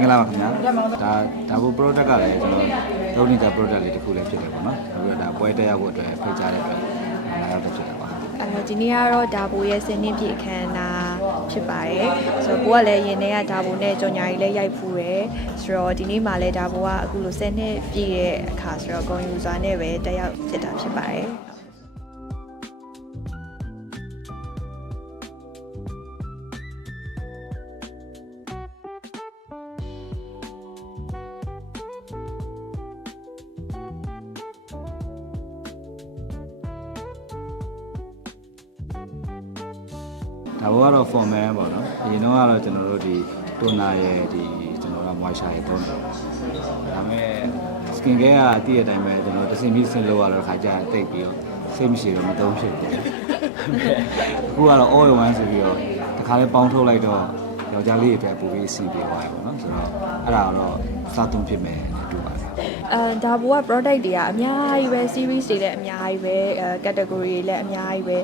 င်္ဂလာပါခင်ဗျာဒါဒါဘို product ကလည်းကျွန်တော် Ronica product လေးတစ်ခုလည်းဖြစ်တယ်ပေါ့နော်နောက်ပြီးတော့ဒါပွဲတက်ရောက်ဖို့အတွက်ဖိတ်ကြားတဲ့အတွက်လာရောက်တော့ဖြစ်တာပါအဲဒီနေ့ကတော့ဒါဘိုရဲ့စနေပြည့်အခမ်းအနားဖြစ်ပါတယ်ဆိုတော့ကိုကလည်းရင်ထဲကဒါဘိုနဲ့ကြော်ညာကြီးလည်းရိုက်ဖူးတယ်ဆိုတော့ဒီနေ့မှလည်းဒါဘိုကအခုလိုစနေပြည့်ရဲ့အခါဆိုတော့ဂုံယူစွာနဲ့ပဲတက်ရောက်ဖြစ်တာဖြစ်ပါတယ် ဒါဘောကတော့ formal ပေါ့နော်အရင်တော့ကတော့ကျွန်တော်တို့ဒီ toner ရဲ့ဒီကျွန်တော်က moisture ရဲ့သုံးတယ်ဒါပေမဲ့ skin care ကအတည့်တဲ့အတိုင်းပဲကျွန်တော်တစ်စင်ပြီးစင်လို့ရတော့ခါကျတိတ်ပြီးတော့စိတ်မရှိတော့မသုံးဖြစ်ဘူးအခုကတော့ all in one ဆိုပြီးတော့တခါလေးပေါင်းထုတ်လိုက်တော့ ယောက်ျားလေးတွေအတွက်ပိုပြီးအဆင်ပြေသွားတယ်ပေါ့နော်ဆိုတော့အဲ့ဒါကတော့စသုံးဖြစ်မယ်နဲ့တူပါတယ်အဲဒါဘိုက product တွေကအများကြီးပဲ series တွေလည်းအများကြီးပဲအဲ category တွေလည်းအများကြီးပဲ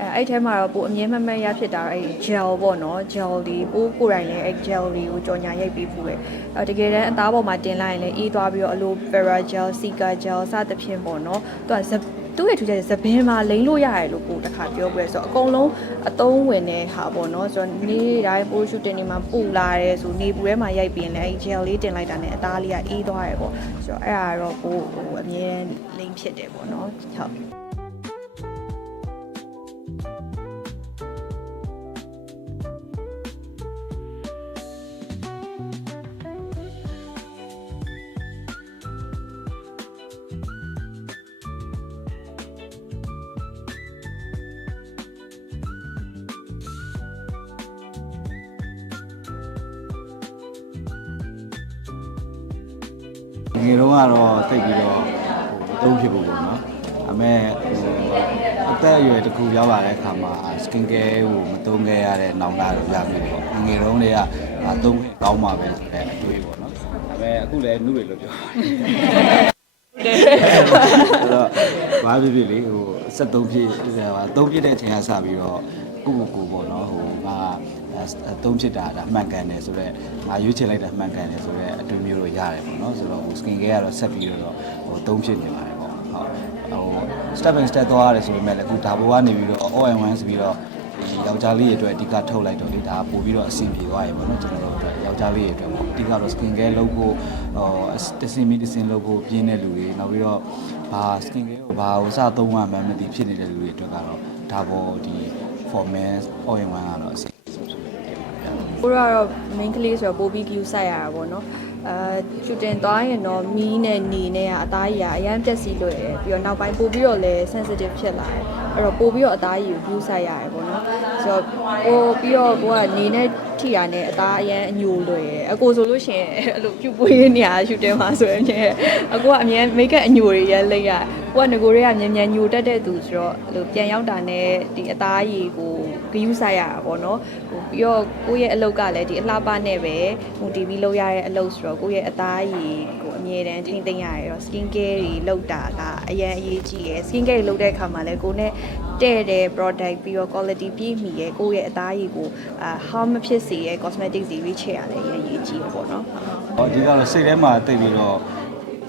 အဲအဲ့ထဲမှာတော့ပိုအမြဲမမှတ်ရဖြစ်တာတော့အဲ့ gel ပေါ့နော် gel တွေပိုကိုယ်တိုင်လည်းအဲ့ gel တွေကိုကြော်ညာရိုက်ပေးဖူးတယ်အဲတကယ်တမ်းအသားပေါ်မှာတင်လိုက်ရင်လည်းအေးသွားပြီးတော့အလို para gel Sika gel စသဖြင့်ပေါ့နော်သူကဇ သူ့ရဲ့ထူးခြားချက်သပင်းမှာလိမ့်လို့ရတယ်လို့ကိုတခါပြောပြရဲဆိုတော့အကုန်လုံးအသုံးဝင်တဲ့ဟာပေါ့နော်ဆိုတော့နေ့တိုင်းပိုးရှူတင်နေမှာပူလာတယ်ဆိုနေပူထဲမှာရိုက်ပြီးရင်လည်းအဲ့ gel လေးတင်လိုက်တာနဲ့အသားလေးကအေးသွားတယ်ပေါ့ဆိုတော့အဲ့ဒါတော့ပိုးဟိုအမြဲလိမ့်ဖြစ်တယ်ပေါ့နော်ဟုတ် ငယ်တော့ကတော့တိတ်ပြီးတော့ဟိုအသုံးဖြစ်ဖို့ပေါ့နော်အမေဟိုအသက်အရွယ်တစ်ခုရောက်လာတဲ့အခါမှာ skin care ကိုမသုံးခဲ့ရတဲ့နောင်လာရပြီပေါ့ငယ်တုန်းလေးကအာသုံးခဲ့ကောင်းပါပဲဆိုတဲ့အတွေ့ပေါ့နော်ဒါပေမဲ့အခုလည်းနှုတ်ရလို့ပြောပါတယ်အဲ့တော့ဘာဖြစ်ဖြစ်လေဟို73ဖြစ်ဟာ3ဖြစ်တဲ့အချိန်ကစပြီးတော့ကိုကိုကိုပေါ့နော်ဟို ငါသုံးဖြစ်တာဒါမှန်ကန်တယ်ဆိုတော့ငါရွေးချယ်လိုက်တာမှန်ကန်တယ်ဆိုတော့အတွေ့မျိုးတော့ရတယ်ပေါ့နော်ဆိုတော့ဟို skin care ကတော့ဆက်ပြီးတော့ဟိုသုံးဖြစ်နေပါတယ်ပေါ့ဟုတ်ဟို step by step သွားရတယ်ဆိုပေမဲ့လည်းအခုဒါဘောကနေပြီးတော့ all in one ဆိုပြီးတော့ဒီယောက်ျားလေးတွေအတွက်အဓိကထုတ်လိုက်တော့လေဒါပို့ပြီးတော့အဆင်ပြေသွားရေပေါ့နော်ကျွန်တော်တို့အတွက်ယောက်ျားလေးတွေအတွက်ပေါ့အဓိကတော့ skin care လုပ်ဖို့ဟိုတစင်မီတစင်လုပ်ဖို့ပြင်းတဲ့လူတွေနောက်ပြီးတော့ဘာ skin care ကိုဘာဟိုစသုံးရမှန်းမသိဖြစ်နေတဲ့လူတွေအတွက်ကတော့ဒါဘောဒီ for men all in one ကတော့အဆင်ပြေဆုံးဖြစ်တယ် ဗျာကိုကတော့ main ကလေးဆိုတော့ပိုပြီး view ဆက်ရတာပေါ့နော်အဲရှူတင်သွားရင်တော့မီးနဲ့နေနဲ့ကအသားကြီးကအရန်ပြက်စီလွယ်တယ်ပြီးတော့နောက်ပိုင်းပိုပြီးတော့လည်း sensitive ဖြစ်လာတယ်အဲ့တော့ပိုပြီးတော့အသားကြီးကို view ဆက်ရတယ်ပေါ့နော် ဆိုတော့ပိုပြီးတော့ကိုကနေနဲ့ထိတာနဲ့အသားအရန်အညိုလွယ်တယ်အကိုဆိုလို့ရှိရင်အဲ့လိုပြုတ်ပွေးနေရရှူတင်မှာဆိုရင်အကိုကအမြဲ make up အညိုတွေရလိမ့်ရကိုကငကိုတွေကမြန်မြန်ညိုတက်တဲ့သူဆိုတော့အဲ့လိုပြန်ရောက်တာနဲ့ဒီအသားကြီးကိုဂယူးဆိုင်ရတာပေါ့နော်ဟိုပြီးတော့ကိုယ့်ရဲ့အလုပ်ကလည်းဒီအလှပနဲ့ပဲဟိုတီဗီလုပ်ရတဲ့အလုပ်ဆိုတော့ကိုယ့်ရဲ့အသားကြီးကိုအ မြဲတမ်းထိမ့်သိမ့်ရတယ်တော့ skin care တွေလုပ်တာကအရင်အရေးကြီးရယ် skin care တွေလုပ်တဲ့အခါမှာလည်းကိုယ်နဲ့တဲ့တဲ့ product ပြီးတော့ quality ပြည့်မီရဲ့ကိုယ့်ရဲ့အသားကြီးကိုအာ harm မဖြစ်စေရဲ့ cosmetics တွေရွေးချယ်ရတယ်အရင်အရေးကြီးရယ်ပေါ့နော်ဟောဒီကတော့စိတ်ထဲမှာတိတ်ပြီးတော့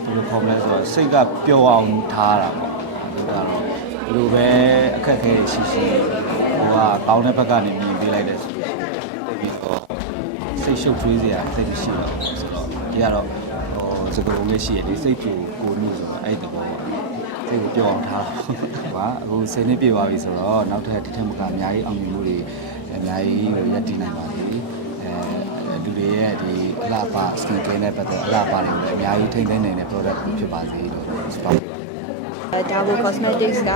ဘယ်လိုခေါ်မလဲဆိုတော့စိတ်ကပျော်အောင်ထားတာပေါ့ဒီကတော့ဘယ်လိုပဲအခက်အခဲရှိရှိဟိုကကောင်းတဲ့ဘက်ကနေမြင်ပေးလိုက်တဲ့ဆိုလို့ရှိရင်တိတ်ပြီးတော့စိတ်ရှုပ်ထွေးစရာစိတ်မရှိတော့ဘူးဆိုတော့ဒီကတော့ဟို စကားလုံးလေးရှိရလေစိတ်ပြူကိုနုဆိုတော့အဲ့ဒီတော့ပေါ့စိတ်ကိုပျော်အောင်ထားတာပါအခု10နှစ်ပြည့်သွားပြီဆိုတော့နောက်ထပ်ဒီထက်မကအများကြီးအောင်မြင်မှုတွေအများကြီးရပ်တည်နိုင်ပါပြီအဲလူတွေရဲ့ဒီအလားပါ skin care နဲ့ပတ်သက်အလားပါတွေကိုလည်းအများကြီးထိန်းသိမ်းနိုင်တဲ့ product ဖြစ်ပါစေလို့ဆုတောင်းပေးပါတယ်အဲဒါဘို cosmetics က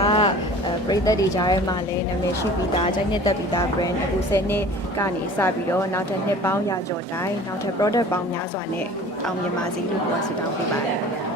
အဲပရိသတ်တွေကြားထဲမှာလည်းနာမည်ရှိပြီးသားအကြိုက်နှစ်သက်ပြီးသား brand အခု10နှစ်ကနေစပြီးတော့နောက်ထပ်နှစ်ပေါင်းရာကျော်တိုင်းနောက်ထပ် product ပေါင်းများစွာနဲ့ အောင်မြင်ပါစေလို့ပြောဆုတောင်းပေးပါတယ်